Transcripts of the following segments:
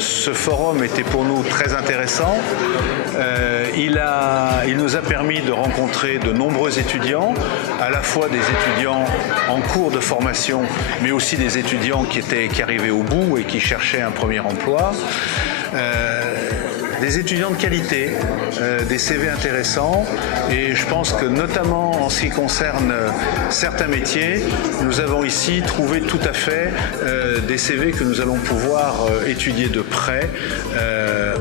Ce forum était pour nous très intéressant. Il nous a permis de rencontrer de nombreux étudiants, à la fois des étudiants en cours de formation, mais aussi des étudiants qui arrivaient au bout et qui cherchaient un premier emploi. Des étudiants de qualité, des CV intéressants, et je pense que notamment en ce qui concerne certains métiers, nous avons ici trouvé tout à fait des CV que nous allons pouvoir étudier de près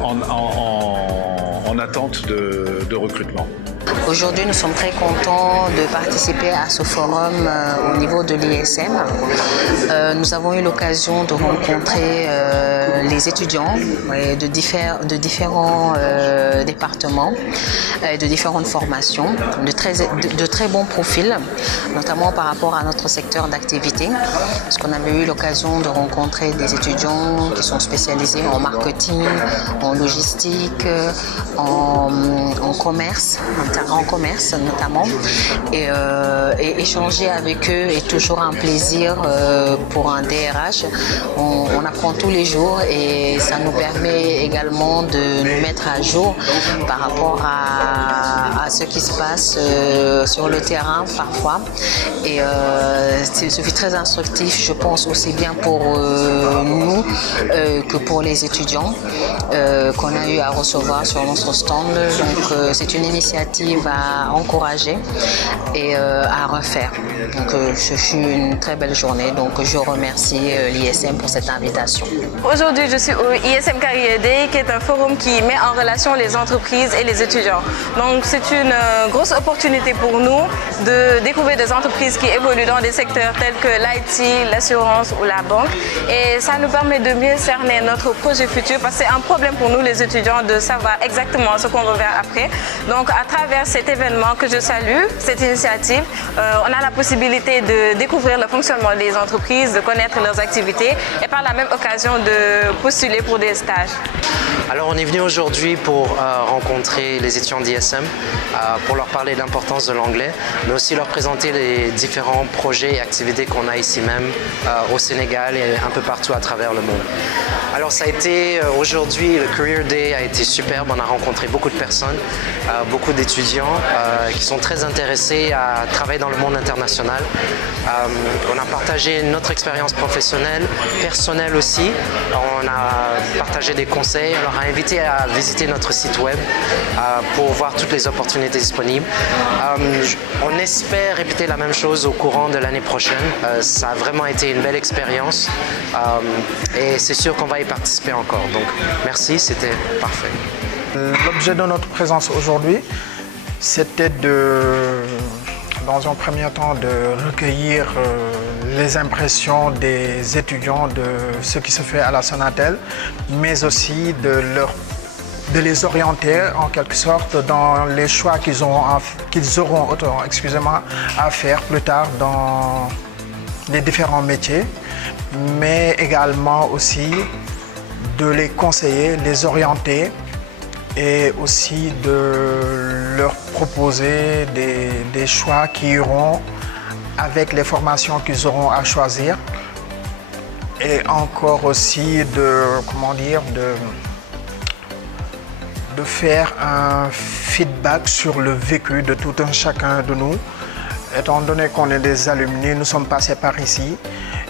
en attente de recrutement. Aujourd'hui, nous sommes très contents de participer à ce forum au niveau de l'ISM. Nous avons eu l'occasion de rencontrer les étudiants de différents départements, de différentes formations, de très bons profils, notamment par rapport à notre secteur d'activité, parce qu'on avait eu l'occasion de rencontrer des étudiants qui sont spécialisés en marketing, en logistique, en commerce notamment, et échanger avec eux est toujours un plaisir pour un DRH. On apprend tous les jours et ça nous permet également de nous mettre à jour par rapport à ce qui se passe sur le terrain parfois, et ce fut très instructif, je pense, aussi bien pour nous que pour les étudiants qu'on a eu à recevoir sur notre stand. Donc c'est une initiative à encourager et à refaire. Donc ce fut une très belle journée, donc je remercie l'ISM pour cette invitation. Aujourd'hui, je suis au ISM Career Day, qui est un forum qui met en relation les entreprises et les étudiants. Donc c'est une grosse opportunité pour nous de découvrir des entreprises qui évoluent dans des secteurs tels que l'IT, l'assurance ou la banque. Et ça nous permet de mieux cerner notre projet futur, parce que c'est un problème pour nous les étudiants de savoir exactement ce qu'on veut faire après. Donc à travers cet événement que je salue, cette initiative, on a la possibilité de découvrir le fonctionnement des entreprises, de connaître leurs activités et par la même occasion de postuler pour des stages. Alors on est venu aujourd'hui pour rencontrer les étudiants d'ISM, pour leur parler de l'importance de l'anglais, mais aussi leur présenter les différents projets et et activités qu'on a ici même au Sénégal et un peu partout à travers le monde. Alors ça a été aujourd'hui, le Career Day a été superbe, on a rencontré beaucoup de personnes, beaucoup d'étudiants qui sont très intéressés à travailler dans le monde international. On a partagé notre expérience professionnelle, personnelle aussi, on a partagé des conseils, on leur a invité à visiter notre site web pour voir toutes les opportunités disponibles. On espère répéter la même chose au courant de l'année prochaine. Ça a vraiment été une belle expérience et c'est sûr qu'on va y participer encore. Donc merci, c'était parfait. L'objet de notre présence aujourd'hui, c'était dans un premier temps de recueillir les impressions des étudiants de ce qui se fait à la Sonatel, mais aussi de les orienter en quelque sorte dans les choix qu'ils auront à faire plus tard dans les différents métiers, mais également aussi de les conseiller, les orienter et aussi de leur proposer des choix qui iront avec les formations qu'ils auront à choisir et encore aussi de faire un feedback sur le vécu de tout un chacun de nous. Étant donné qu'on est des alumni, nous sommes passés par ici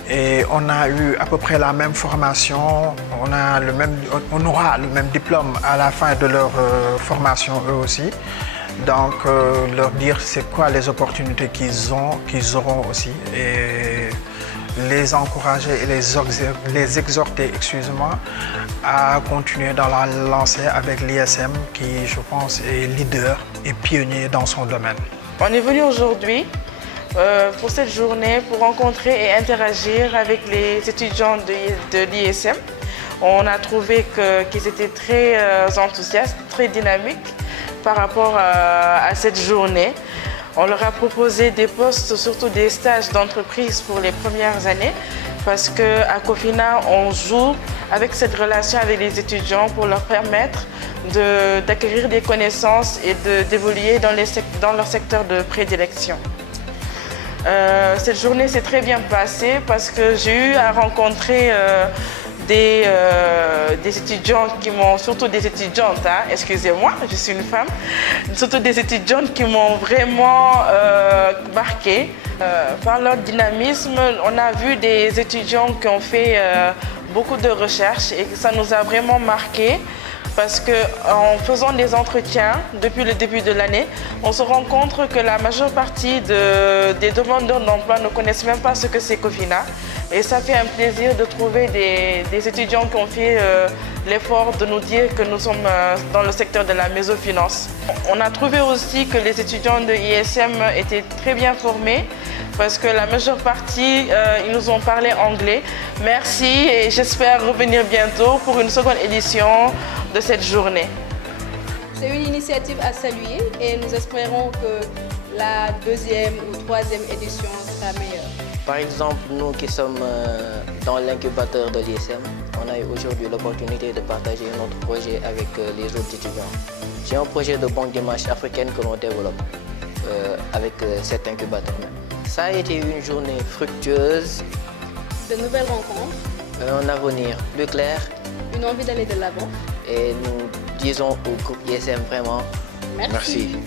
et on a eu à peu près la même formation, on aura le même diplôme à la fin de leur formation eux aussi. Donc leur dire c'est quoi les opportunités qu'ils auront aussi et les encourager et les exhorter, à continuer dans la lancée avec l'ISM qui, je pense, est leader et pionnier dans son domaine. On est venu aujourd'hui pour cette journée pour rencontrer et interagir avec les étudiants de l'ISM. On a trouvé qu'ils étaient très enthousiastes, très dynamiques par rapport à cette journée. On leur a proposé des postes, surtout des stages d'entreprise pour les premières années, parce qu'à Cofina, on joue avec cette relation avec les étudiants pour leur permettre d'acquérir des connaissances et d'évoluer dans leur secteur de prédilection. Cette journée s'est très bien passée parce que j'ai eu à rencontrer des étudiants surtout des étudiantes, excusez-moi, je suis une femme, surtout des étudiantes qui m'ont vraiment marquée. Par leur dynamisme, on a vu des étudiants qui ont fait beaucoup de recherches et ça nous a vraiment marqué. Parce qu'en faisant des entretiens depuis le début de l'année, on se rend compte que la majeure partie des demandeurs d'emploi ne connaissent même pas ce que c'est Cofina. Et ça fait un plaisir de trouver des étudiants qui ont fait l'effort de nous dire que nous sommes dans le secteur de la mésofinance. On a trouvé aussi que les étudiants de ISM étaient très bien formés parce que la majeure partie, ils nous ont parlé anglais. Merci et j'espère revenir bientôt pour une seconde édition de cette journée. C'est une initiative à saluer et nous espérons que la deuxième ou troisième édition sera meilleure. Par exemple, nous qui sommes dans l'incubateur de l'ISM, on a eu aujourd'hui l'opportunité de partager notre projet avec les autres étudiants. J'ai un projet de banque d'image africaine que l'on développe avec cet incubateur. Ça a été une journée fructueuse. De nouvelles rencontres. Un avenir plus clair. Une envie d'aller de l'avant. Et nous disons au groupe ISM vraiment merci.